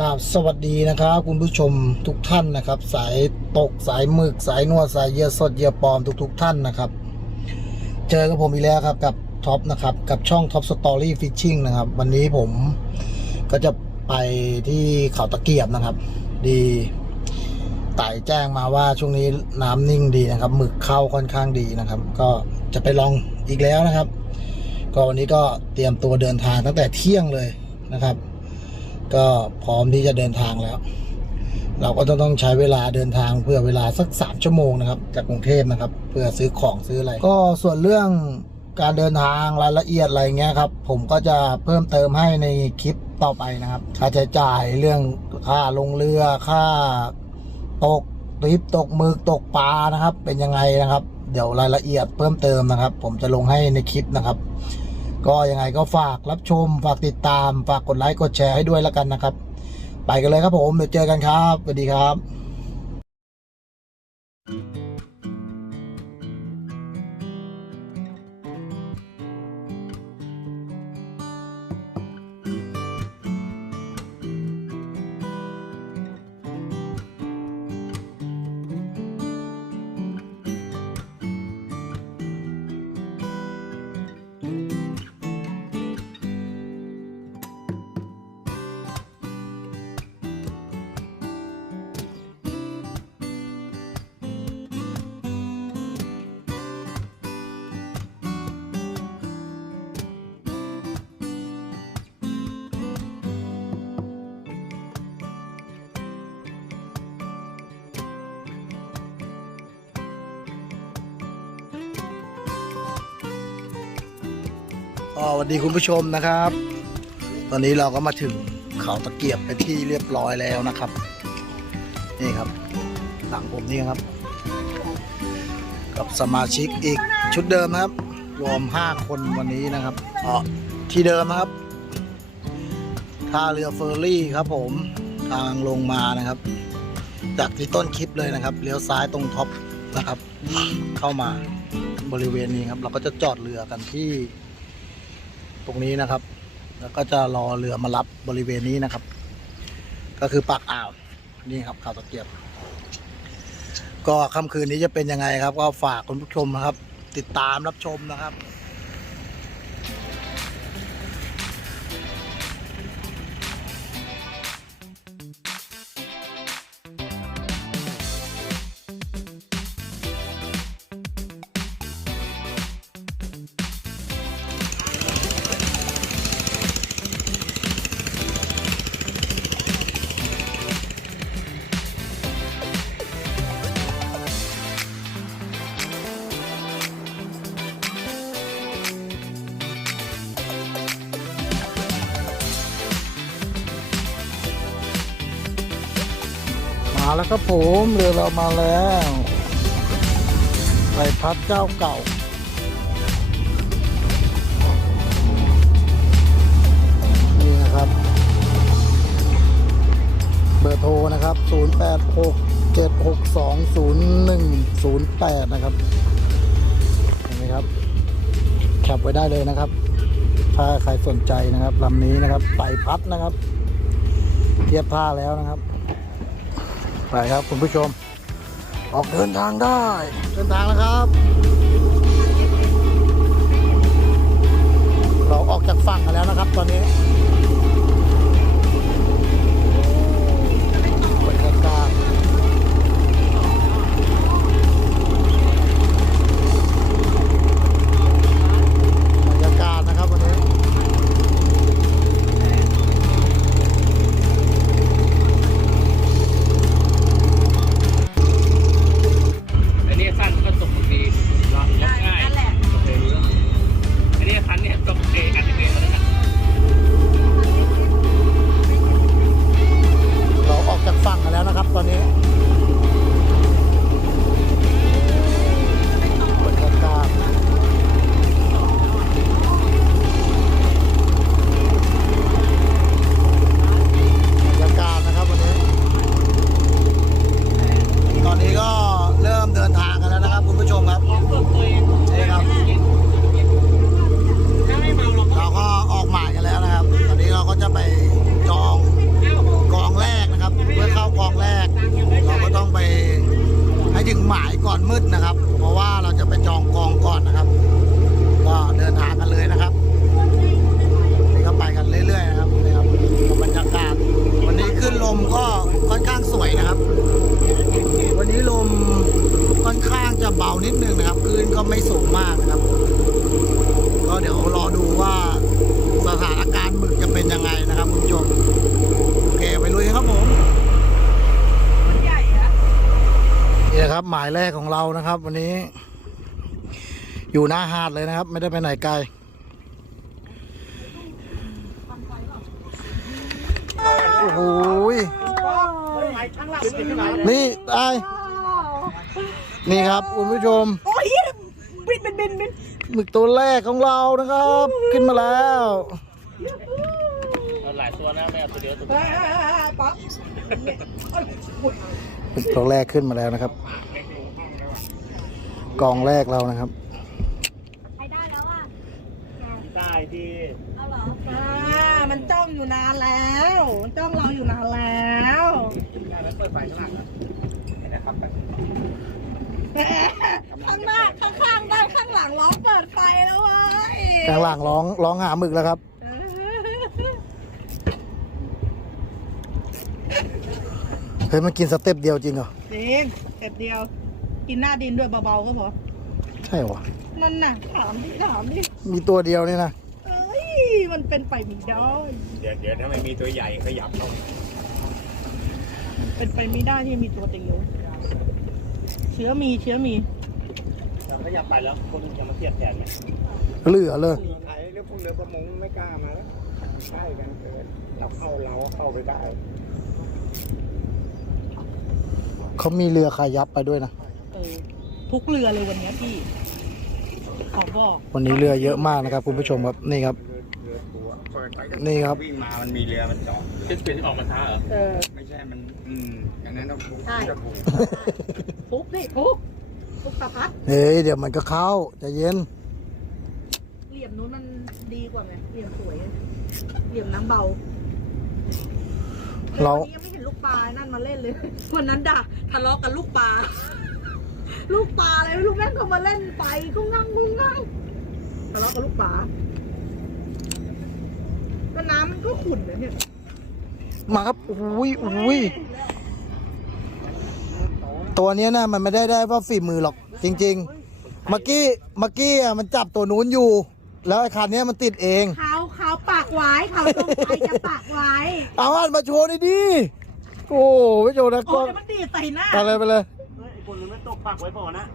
ครับสวัสดีนะครับคุณผู้ชมทุกท่านนะครับ สายตกสายหมึกสายนวดสายเยื่อสดเยื่อปลอมทุกๆท่านนะครับ เจอกับผมอีกแล้วครับกับท็อปนะครับกับช่อง Top Story Fishing นะครับ วันนี้ผมก็จะไปที่เขาตะเกียบนะครับ ดีไต่แจ้งมาว่าช่วงนี้น้ำนิ่งดีนะครับหมึกเข้าค่อนข้างดีนะครับ ก็จะไปลองอีกแล้วนะครับ ก็วันนี้ก็เตรียมตัวเดินทางตั้งแต่เที่ยงเลยนะครับ ก็พร้อมที่จะเดินทางแล้ว เราก็จะต้องใช้เวลาเดินทางเพื่อเวลาสักสามชั่วโมงนะครับ จากกรุงเทพนะครับ เพื่อซื้อของซื้ออะไร ก็ส่วนเรื่องการเดินทางรายละเอียดอะไรเงี้ยครับ ผมก็จะเพิ่มเติมให้ในคลิปต่อไปนะครับ ค่าใช้จ่ายเรื่องค่าลงเรือค่าตกทริปตกมึกตกปลานะครับ เป็นยังไงนะครับ เดี๋ยวรายละเอียดเพิ่มเติมนะครับ ผมจะลงให้ในคลิปนะครับ ก็ยังไงก็ฝากรับชม ฝากติดตาม ฝากกดไลค์กดแชร์ให้ด้วยแล้วกันนะครับ ไปกันเลยครับผมเดี๋ยวเจอกันครับสวัสดีครับ ก็สวัสดีคุณผู้ชมนะครับ ตอนนี้เราก็มาถึงเขาตะเกียบไปที่เรียบร้อยแล้วนะครับ นี่ครับ หลังผมนี่ครับ กับสมาชิกอีกชุดเดิมนะครับ รวม 5 คนวันนี้นะครับอ๋อที่เดิมนะครับท่าเรือเฟอร์รี่ครับผมทางลงมานะครับ จากที่ต้นคลิปเลยนะครับเลี้ยวซ้ายตรงท็อปนะครับ เข้ามาบริเวณนี้ครับ เราก็จะจอดเรือกันที่ ตรงนี้นะครับ แล้วก็จะรอเรือมารับบริเวณนี้นะครับ ก็คือปากอ่าวนี่ครับข่าวตะเกียบ ก็ค่ำคืนนี้จะเป็นยังไงครับ ก็ฝากคุณผู้ชมนะครับ ติดตามรับชมนะครับ แล้วครับผมเรือเรามาแล้วใบพัดเจ้าเก่า นี่นะครับ เบอร์โทรนะครับ 086 762 0108 นะครับ เห็นไหมครับแคปไว้ได้เลยนะครับ ถ้าใครสนใจนะครับลำนี้นะครับไต่พัดนะครับ เทียบท่าแล้วนะครับ ไปครับคุณผู้ชม ออกเดินทางได้ เดินทางแล้วครับ เราออกจากฝั่งกันแล้วนะครับตอนนี้ายแรกของเรานะครับ วันนี้ อยู่หน้าหาดเลยนะครับ ไม่ได้ไปไหนไกลโอ้โหยนี่ไอนี่ครับคุณผู้ชมโอ้ยบินบินบินบินหมึกตัวแรกของเรานะครับ ขึ้นมาแล้วเอาหลายตัวนะไม่เอาตัวเดียวตัวเฮ้ยป๊อปหมึกตัวแรกขึ้นมาแล้วนะครับ กองแรกเรานะครับ ใครได้แล้วอะได้ดีเอาเหรออ่ามันจ้องอยู่นานแล้ว มันจ้องเราอยู่นานแล้วได้แล้วเปิดไฟข้างหลังนะนะครับข้างหน้าข้างข้างได้ข้างหลังร้องเปิดไฟแล้วเว้ยกลางหลังร้องร้องหาหมึกแล้วครับเฮ้ยมันกินสเต็ปเดียวจริงเหรอจริงเก็บเดียว กินหน้าดินด้วยเบาๆก็พอใช่เหรอนั่นน่ะถามดิถามดิมีตัวเดียวนี่นะเอ้ยมันเป็นไปไม่ได้เดี๋ยวเดี๋ยวถ้าไม่มีตัวใหญ่ขยับเข้าเป็นไปไม่ได้ที่มีตัวเดียวเชื้อมีเชื้อมีแต่ขยับไปแล้วคนจะมาเทียบแทนไหมเหลือเลยไทยหรือพวกเรือประมงไม่กล้ามาแล้วใช่กันเกินเราเข้าเราเข้าไปได้เขามีเรือคายับไปด้วยนะ เออทุกเรือเลยวันเนี้ยพี่ ขอบอกวันนี้เรือเยอะมากนะครับ คุณผู้ชมครับนี่ครับเรือตัวเปิดไปก็นี่ครับ วิ่งมา มันมีเรือมันจอดขึ้นเป็นออกมาช้าเหรอ เออไม่ใช่ มัน อืมอันนั้นต้องถูกใช่จะถูกทุบดิทุบทุบตาพัดเฮ้ยเดี๋ยวมันก็เข้าใจะเย็นเหลี่ยมนู้นมันดีกว่าไหมเหลี่ยมสวยเหลี่ยมน้ำเบาเราวันนี้ยังไม่เห็นลูกปลานั่นมาเล่นเลยวันนั้นด่าทะเลาะกันลูกปลา ลูกปลาอะไรไม่รู้แม่งเขามาเล่นไปก็งั่งงงงั่งทะเลาะกับลูกปลาก็น้ำมันก็ขุ่นนะเนี่ยมาครับอุ้ยอุ้ยตัวเนี้ยนะมันไม่ได้ได้ว่าฝีมือหรอก จริง ๆ เมื่อกี้เมื่อกี้อะมันจับตัวนู้นอยู่ แล้วไอ้คันเนี้ยมันติดเอง เขาเขาปากไว้เขาตรงไปจะปากไว้เอาอันมาโชว์หน่อยดิโอ้ไม่โชว์นะโอ้ก็เดี๋ยวมันดีดใส่หน้า ไปเลยไปเลยคนนึงไม่ตก ปากไว้ก่อนนะ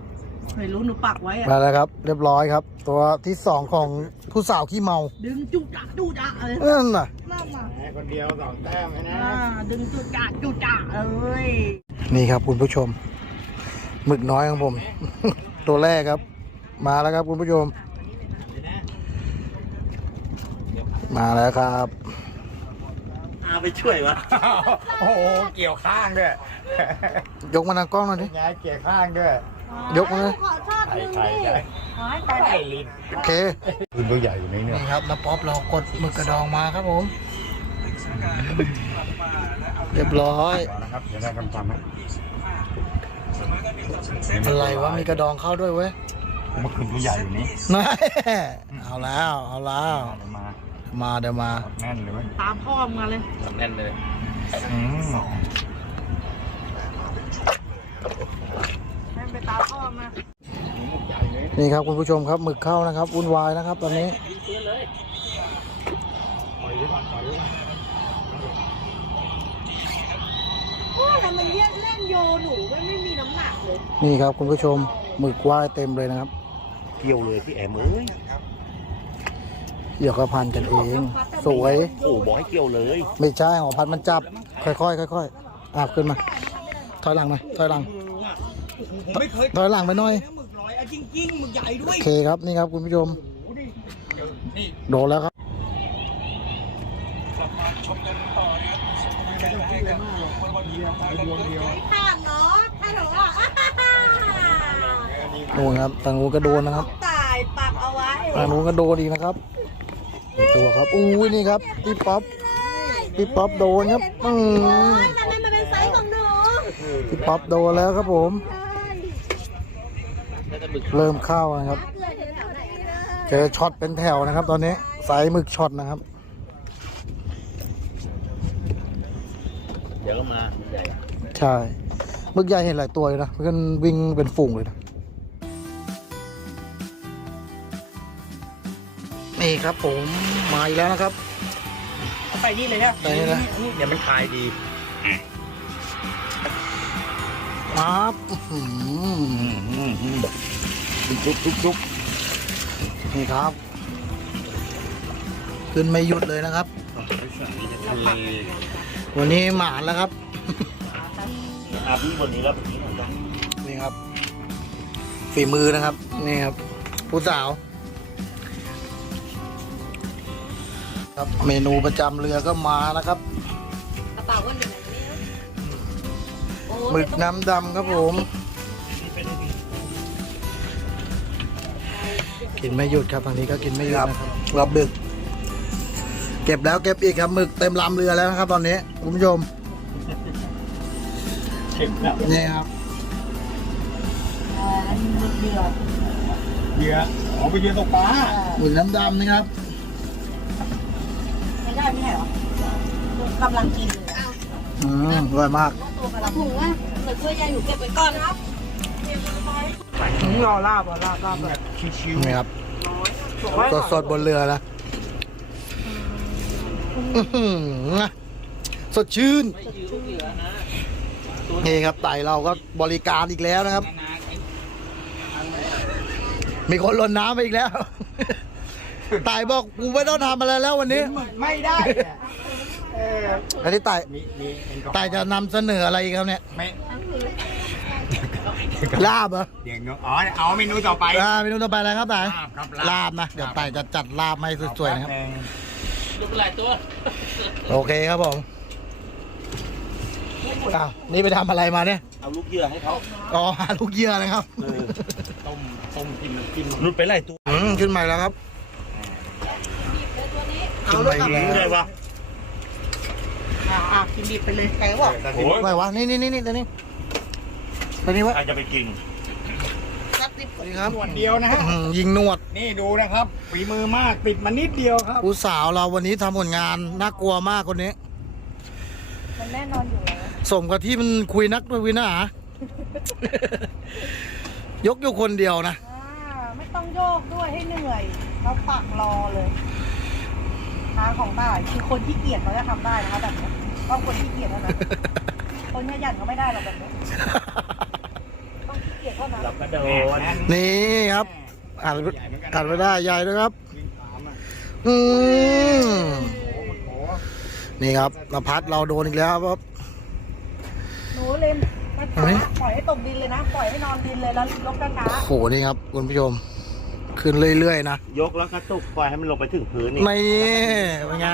ไม่รู้หนูปากไว้อะมาแล้วครับ เรียบร้อยครับ ตัวที่สองของผู้สาวขี้เมา ดึงจุจ่าจุจ่าเลยนั่นน่ะ นั่นน่ะแหมคนเดียวสองแต้มไงนะอ่าดึงจุจ่าจุจ่าเอ้ยนี่ครับคุณผู้ชมหมึกน้อยของผม ตัวแรกครับ มาแล้วครับคุณผู้ชม มาแล้วครับ อาไปช่วยวะ โอ้โห เกี่ยวข้างด้วย ยกมาทางกล้องหน่อยดิไงเกี่ยวข้างด้วยยกมาเลยขอชอบไข่นึงไข่ดิได้ขอให้ไปไหนไข่ลิ้นโอเค คุณตัวใหญ่อยู่ในเนี่ยนี่ครับน้าป๊อปเรากดหมึกกระดองมาครับผม เรียบร้อยนะครับเดี๋ยวได้คำจำไหมอะไรวะมีกระดองเข้าด้วยเว้ยเมื่อคืนตัวใหญ่อยู่นี่แม่เอาแล้ว เอาแล้วมามาเดี๋ยวมา แน่นเลยเว้ยตามพ่อมาเลยแน่นเลยอืม ให้ไปตามพ่อมา นี่ครับคุณผู้ชมครับหมึกเข้านะครับวุ่นวายนะครับ ตอนนี้โอ้ทำไมเล่นเล่นโยหนูไม่ไม่มีน้ำหนักเลยนี่ครับคุณผู้ชมหมึกว่ายเต็มเลยนะครับ เกี่ยวเลยพี่แอมเอ้ยเดี๋ยวก็พันกันเอง สวยโอ้บอกให้เกี่ยวเลย ไม่ใช่หอพันมันจับ ค่อยๆค่อยๆอาบขึ้นมา ถอยหลังหน่อยถอยหลัง ผมไม่เคยถอยหลังไปหน่อยหมึกร้อยอะจริงๆหมึกใหญ่ด้วโอยเคครับนี่ครับคุณผู้ชมนี่โดนแล้วครับข้ามเนาะถ้าหนูอะนู่นครับทางนู้นก็โดนนะครับตายปักเอาไว้ทางนู้นก็โดนอีกนะครับอีกตัวครับอู้ยนี่ครับพี่ป๊อปพี่ป๊อปโดนครับอืมทำไมมันเป็นไซส์ของหนูพี่ป๊อปโดนแล้วครับผม ใช่ เริ่มเข้านะครับ เจอช็อตเป็นแถวนะครับ ตอนนี้สายหมึกช็อตนะครับ เดี๋ยวก็มาใหญ่ใช่หมึกใหญ่เห็นหลายตัวเลยนะเพื่อนวิ่งเป็นฝูงเลยนะนี่ครับผมมาอีกแล้วนะครับไปนี่เลยนะไปนี่นะเดี๋ยวมันคลายดีครับอื้อหือ จุ๊บจุ๊บจุ๊บนี่ครับ ขึ้นไม่หยุดเลยนะครับ ทะเลวันนี้หมานแล้วครับ อาพี่บนนี้แล้วแบบนี้เหมือนกันนี่ครับ ฝีมือนะครับ นี่ครับ ผู้สาว ครับเมนูประจำเรือก็มานะครับกระเป๋าก็หนึ่งโอ้หมึกน้ำดำครับผม กินไม่หยุดครับทางนี้ก็กินไม่หยุดนะครับรอบดึก เก็บแล้วเก็บอีกครับหมึกเต็มลำเรือแล้วนะครับ ตอนนี้คุณผู้ชมเข็มแล้วนี่ครับเหยื่อเอาไปเหยื่อตกปลาหมึกน้ำดำนะครับไม่ได้ไม่ใช่เหรอกำลังกินเลยอ้าวอืมอร่อยมากตัวกำลังถุงอะเหลือช่วยยายหนูเก็บไว้ก่อนครับ รอลาบอะลาบลาบแบบชิวนี่ครับสดสดบนเรือนะสดชื่น นี่ครับไต่เราก็บริการอีกแล้วนะครับ มีคนล่นน้ำไปอีกแล้วไต่บอกกูไม่ต้องทำอะไรแล้ววันนี้ ไม่ได้อันนี้ไต่ไต่จะนำเสนออะไรอีกครับเนี่ย ลาบเหรอเดี๋ยวเนอะอ๋อเอาเมนูต่อไป ลาบเมนูต่อไปอะไรครับไต่ลาบครับลาบนะ เดี๋ยวไต่จะจัดลาบมาให้สวยๆนะครับแป๊งดูเป็นหลายตัว โอเคครับผมอ้าวนี่ไปทำอะไรมาเนี่ย เอาลูกเหยื่อให้เขาอ๋อหาลูกเหยื่อนะครับต้มต้มกินน้ำจิ้มหลุดไปหลายตัวอืมขึ้นใหม่แล้วครับขึ้นใหม่อีกเลแล้วยวะอ่าอ่ากินดิบไปเลยใครบอกโอ้ยไหนวะนี่นี่นี่นี่ตัวนี้ ตัวนี้วะใครจะไปกินนับดิบสวัสดีครับหนวดเดียวนะฮะ อื้อหือยิงนวด นี่ดูนะครับฝีมือมากติดมานิดเดียวครับ ผู้สาวเราวันนี้ทำผลงานน่ากลัวมากคนนี้ มันแน่นอนอยู่แล้วสมกับที่มันคุยนักคุยหนายกอยู่คนเดียวนะ อ่าไม่ต้องโยกด้วยให้เหนื่อย เราปักรอเลยทางของได้คือคนที่เกียจเขาจะทำได้นะคะแบบนี้ต้องคนที่เกียจเท่านั้น คนขยันเขาไม่ได้หรอกแบบนี้ต้องขี้เกียจเท่านั้นเราก็โดนนี่ครับอ่านอ่านไม่ได้ใหญ่ด้วยครับยิงถามอะอืมโอ้มันโอ้นี่ครับนภัสเราโดนอีกแล้วครับหนูเล่นไม่เห็นไหมปล่อยให้ตกดินเลยนะ ปล่อยให้นอนดินเลยแล้วลกกระช้าโอ้โหนี่ครับคุณผู้ชม ขึ้นเรื่อยๆนะ ยกแล้วกระตุกปล่อยให้มันลงไปถึงพื้นนี่ไม่เป็นไง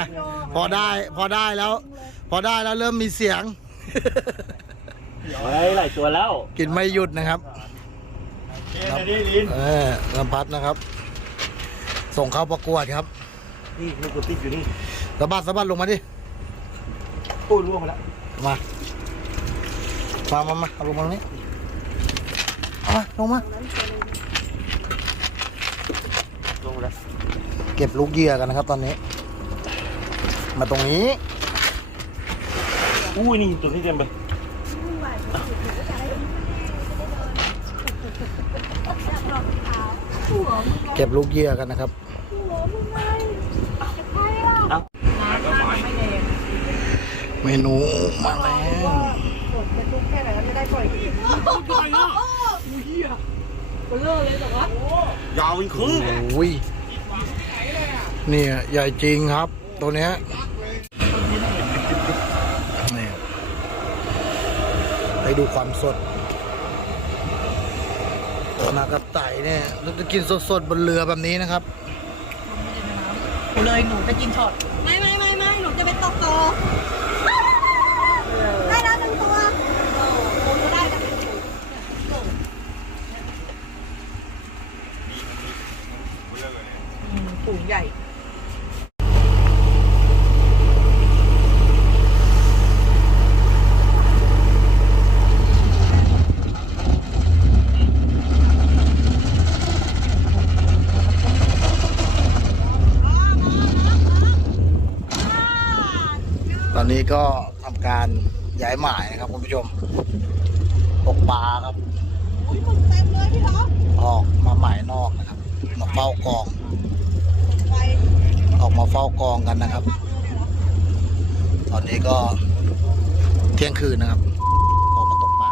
พอได้ พอได้แล้ว พอได้แล้วเริ่มมีเสียง เฮ้ยหลายตัวแล้วกินไม่หยุดนะครับเอ็นอันนี้ลินเออลำพัดนะครับ ส่งเข้าประกวดครับนี่ลูกกระติกอยู่นี่สะบัดสะบัดลงมาดิโอ้ยล่วงไปแล้วมามามามาเอาลงมาตรงนี้เอามาลงมาล่วงไปแล้วเก็บลูกเหยื่อกันนะครับ ตอนนี้ มาตรงนี้ อุ้ยนี่ตัวนี้เต็มไปเก็บลูกเหยื่อกันนะครับเมนูมาแล้วกดจะทุกแค่ไหนก็จะได้ปล่อยอีกปล่อยแล้วเหี้ยเบลอเลยแต่ว่ายาวอีกครึ่งโอ้ยเนี่ยใหญ่จริงครับ ตัวเนี้ยนี่ ไปดูความสด มากระไต่เนี่ยเราจะกินสดๆบนเรือแบบนี้นะครับเลยหนูจะกินช็อตไม่ไม่ไม่ไม่หนูจะเป็นตกโตได้แล้วหนึ่งตัวโอ้ยได้แล้วถุงใหญ่ ก็ทำการย้ายหมายนะครับคุณผู้ชมตกปลาครับโอ้ยคนเต็มเลยพี่ท็อปออกมาหมายนอกนะครับ มาเฝ้ากองไปออกมาเฝ้ากองกันนะครับ ตอนนี้ก็เที่ยงคืนนะครับออกมาตกปลา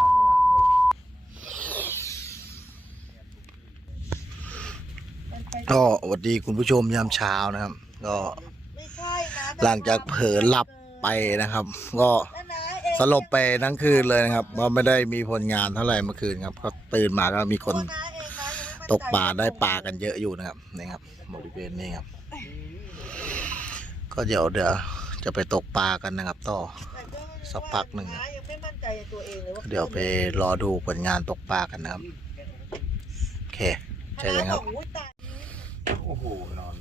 ก็สวัสดีคุณผู้ชมยามเช้านะครับ ก็ไม่ใช่นะหลังจากเผลอหลับ ไปนะครับ ก็สลบไปทั้งคืนเลยนะครับว่าไม่ได้มีผลงานเท่าไหร่เมื่อคืนครับก็ตื่นมาก็มีคนตกปลาได้ปลากันเยอะอยู่นะครับนี่ครับบริเวณนี้ครับ ก็เดี๋ยวเดี๋ยวจะไปตกปลากันนะครับ ต่อสักพักหนึ่งยังไม่มั่นใจในตัวเองเลยว่าเดี๋ยวไปรอดูผลงานตกปลากันนะครับโอเคเจอกันครับโอ้ยตายโอ้โหนอน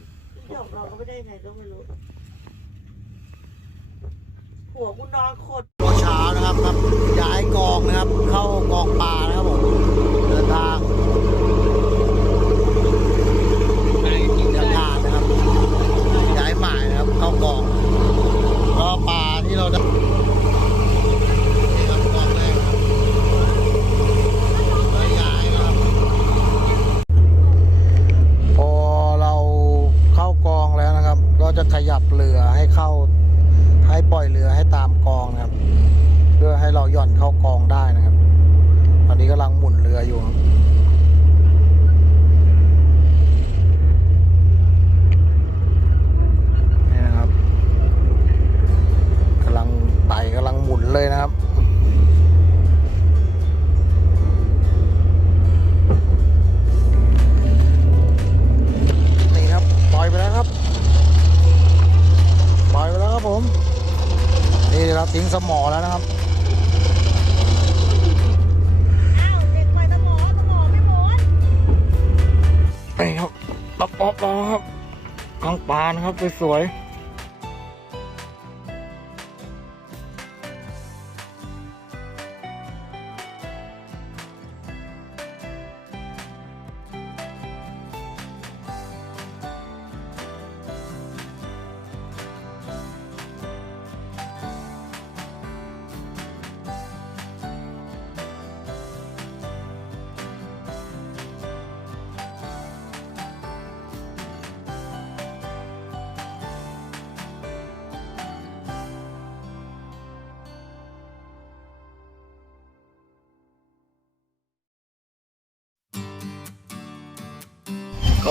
เดี๋ยวเราก็ไม่ได้ไงก็ไม่รู้ หัวกูนอนขดเช้านะครับครับย้ายกองนะครับ เข้ากองปลานะครับผมเดินทางเดินทางนะครับย้ายหมายนะครับ เข้ากองก็ปลาที่เราได้ นะครับสวยๆ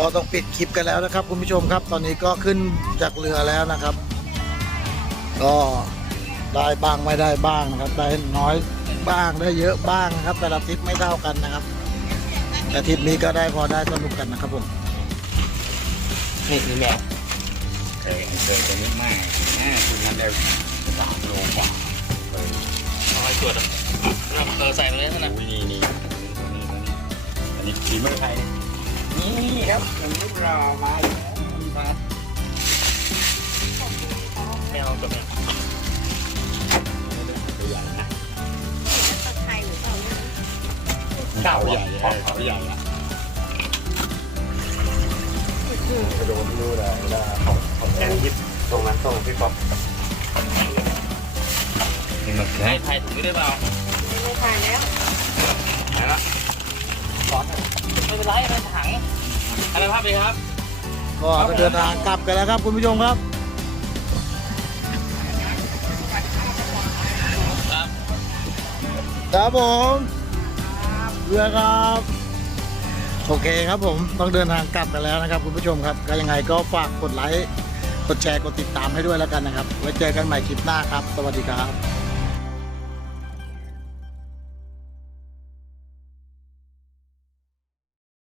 ก็ต้องปิดคลิปกันแล้วนะครับ คุณผู้ชมครับ ตอนนี้ก็ขึ้นจากเรือแล้วนะครับ ก็ได้บ้างไม่ได้บ้างนะครับ ได้น้อยบ้างได้เยอะบ้างนะครับ แต่ละทริปไม่เท่ากันนะครับ แต่ทริปนี้ก็ได้พอได้สนุกกันนะครับผมนี่นี่แมวเคยเคยจะนึกมากนะคุณนั้นได้สามโลกว่าเอาให้ตรวจอะเออใส่มาเลยนะอุ้ยนี่นี่ตัวนี้ตัวนี้อันนี้ฝีมือใครนี่ ครับอย่างนี้เรามาอยู่แล้วมาแมวกับแมวตัวใหญ่นะไทยหรือเปล่าเนี่ยเก่าใหญ่เขาใหญ่ละกระโดดรู้เลยนะแอนยิบตรงนั้นตรงพี่ป๊อปนี่มันให้ไทยถูกไม่ได้เปล่าไม่ถ่ายแล้วไหนละร้อน ไม่เป็นไรไม่ถังอะไรภาพดีครับ ก็จะเดินทางกลับกันแล้วครับคุณผู้ชมครับ ครับครับผมเรือครับ โอเคครับผมต้องเดินทางกลับกันแล้วนะครับ คุณผู้ชมครับ ก็ยังไงก็ฝากกดไลค์ กดแชร์ กดติดตามให้ด้วยแล้วกันนะครับ ไว้เจอกันใหม่คลิปหน้าครับ สวัสดีครับ